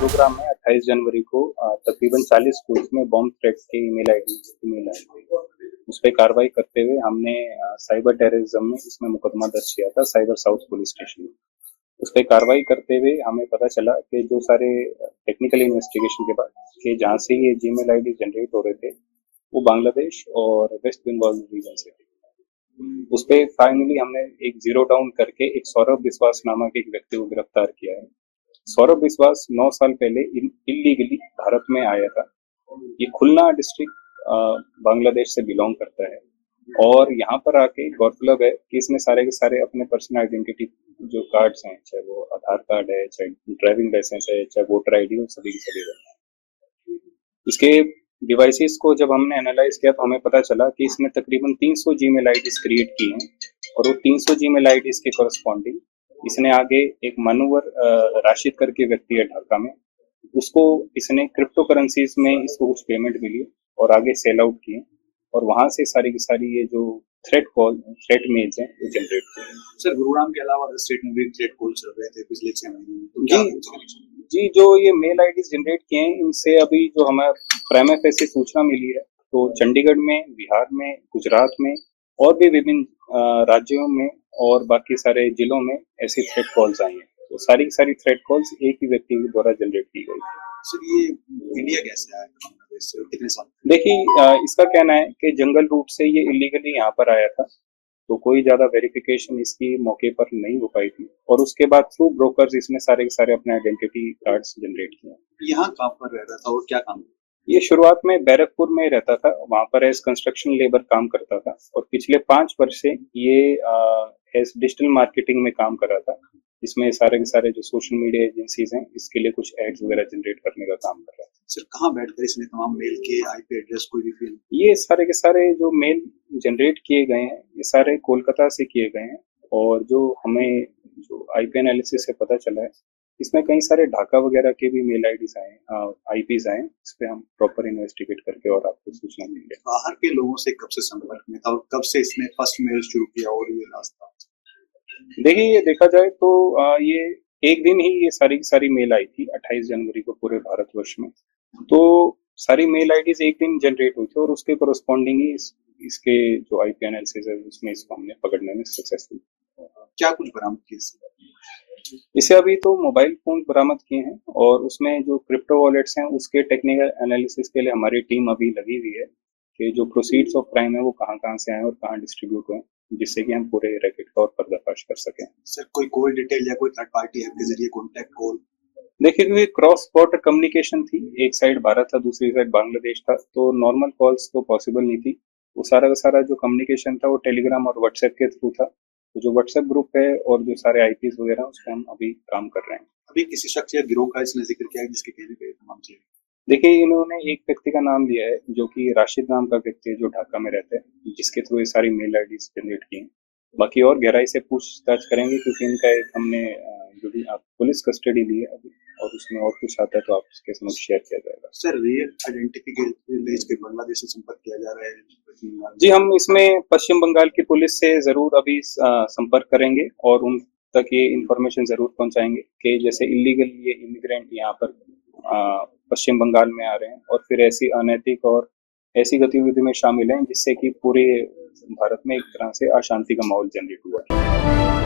गुरुग्राम में 28 जनवरी को तकरीबन 40 स्कूल्स में बॉम्ब थ्रेट के ईमेल आए थे। उस पे कार्रवाई करते हुए हमने साइबर टेररिज्म में इसमें मुकदमा दर्ज किया था साइबर साउथ पुलिस स्टेशन में। उस पे कार्रवाई करते हुए हमें पता चला कि जो सारे टेक्निकल इन्वेस्टिगेशन के बाद कि जहाँ से ये जीमेल आईडी जनरेट हो रहे थे वो बांग्लादेश और वेस्ट बंगाल रीजन से थे। उस पे फाइनली हमने एक जीरो डाउन करके एक सौरभ विश्वास नामक एक व्यक्ति को गिरफ्तार किया है। सौरभ विश्वास 9 साल पहले इलीगली भारत में आया था। ये खुलना डिस्ट्रिक्ट बांग्लादेश से बिलोंग करता है और यहाँ पर आके गौरतलब है कि इसने सारे के सारे अपने पर्सनल आइडेंटिटी जो कार्ड्स हैं, चाहे वो आधार कार्ड है, चाहे ड्राइविंग लाइसेंस है, चाहे वोटर आईडी हो, सभी के सभी रखे। इसके डिवाइसेस को जब हमने एनालाइज किया तो हमें पता चला कि इसने तकरीबन 300 जीमेल आईडीज क्रिएट की हैं और वो 300 जीमेल आईडीज के करस्पॉन्डिंग इसने आगे एक मनोवर राशिद करके व्यक्ति है ढाका में, उसको इसने क्रिप्टो करेंसीज में इसको कुछ पेमेंट मिली और आगे सेल आउट किए और वहां से सारी की सारी ये जो थ्रेट मेल्स हैं वो जनरेट किए। सर, गुरुग्राम के अलावा स्टेट में भी थ्रेट कॉल चल रहे थे पिछले 6 महीने में, तो जी, जो ये मेल आईडीज जनरेट किए हैं इनसे अभी जो हमें प्राइमा फेसी सूचना मिली है तो चंडीगढ़ में, बिहार में, गुजरात में और भी विभिन्न राज्यों में और बाकी सारे जिलों में ऐसी थ्रेट कॉल्स आई हैं। तो सारी की सारी थ्रेट कॉल्स एक ही व्यक्ति के द्वारा जनरेट की गई थी। सर, ये इंडिया कैसे आया बांग्लादेश से, कितने साल? देखिए, इसका कहना है कि जंगल रूट से ये इलीगली यहाँ पर आया था, तो कोई ज्यादा वेरिफिकेशन इसकी मौके पर नहीं हो पाई थी और उसके बाद थ्रू ब्रोकर्स इसने सारे के सारे अपने आइडेंटिटी कार्ड्स जनरेट किए। यहाँ कहाँ पर रह रहा था और क्या काम? ये शुरुआत में बैरकपुर में रहता था, वहां पर एज कंस्ट्रक्शन लेबर काम करता था और पिछले 5 वर्ष से ये एज डिजिटल मार्केटिंग में काम कर रहा था, इसमें सारे के सारे जो सोशल मीडिया एजेंसीज हैं इसके लिए कुछ एड्स वगैरह जनरेट करने का काम कर रहा था। सर, कहाँ बैठकर इसने तमाम मेल के आईपी एड्रेस कोई भी फील? ये सारे के सारे जो मेल जनरेट किए गए हैं ये सारे कोलकाता से किए गए हैं और जो हमें जो आईपी एनालिसिस से पता चला है इसमें कई सारे ढाका वगैरह के भी मेल आईडीज आए, आईपीज आए। इस पे हम प्रॉपर इन्वेस्टिगेट करके और आपको सूचना देंगे। बाहर के लोगों से कब से संपर्क में था और कब से इसने फर्स्ट मेल शुरू किया और ये रास्ता? देखिए, ये देखा जाए तो ये एक दिन ही ये सारी की सारी मेल आई थी 28 जनवरी को पूरे भारतवर्ष में। तो सारी मेल आईडीज एक दिन जनरेट हुई थी और उसके कोरस्पॉन्डिंग ही इसके जो आईपी एनालिसिस है उसमें इसको हमने पकड़ने में सक्सेसफुल। क्या कुछ बरामद किया? इसे अभी तो मोबाइल फोन बरामद किए हैं और उसमें जो क्रिप्टो वॉलेट्स हैं उसके टेक्निकल एनालिसिस के लिए हमारी टीम अभी लगी हुई है कि जो प्रोसीड्स ऑफ क्राइम है वो कहाँ कहाँ से आए और कहाँ डिस्ट्रीब्यूट हुए, जिससे कि हम पूरे रैकेट का और पर्दाफाश कर सकें। सर, कोई कॉल डिटेल या कोई थर्ड पार्टी ऐप के जरिए कॉन्टैक्ट कॉल? देखिए, क्योंकि क्रॉस बॉर्डर कम्युनिकेशन थी, एक साइड भारत था दूसरी साइड बांग्लादेश था, तो नॉर्मल कॉल्स तो पॉसिबल नहीं थी। वो सारा का सारा जो कम्युनिकेशन था वो टेलीग्राम और व्हाट्सएप के थ्रू था। तो जो व्हाट्सएप ग्रुप है और जो सारे आईपीज वगैरह उस पर हम अभी काम कर रहे हैं। अभी किसी शख्स या गिरोह का इसने जिक्र किया है जिसके कहने पे तमाम चीजें? देखिए, इन्होंने एक व्यक्ति का नाम लिया है जो कि राशिद नाम का व्यक्ति है जो ढाका में रहता है, जिसके थ्रू ये सारी मेल आईडीज जनरेट की हैं। बाकी और गहराई से पूछताछ करेंगे क्योंकि इनका एक हमने जो भी आप पुलिस कस्टडी ली है अभी और उसमें और कुछ आता है तो आप इसके समक्ष शेयर किया जाएगा। सर, रियल आइडेंटिटी के लिए के बांग्लादेश से संपर्क किया जा रहा है? जी, हम इसमें पश्चिम बंगाल की पुलिस से जरूर अभी संपर्क करेंगे और उन तक ये इन्फॉर्मेशन जरूर पहुंचाएंगे कि जैसे इलीगल ये इमिग्रेंट यहाँ पर पश्चिम बंगाल में आ रहे हैं और फिर ऐसी अनैतिक और ऐसी गतिविधि में शामिल हैं जिससे कि पूरे भारत में एक तरह से अशांति का माहौल जनरेट हुआ है।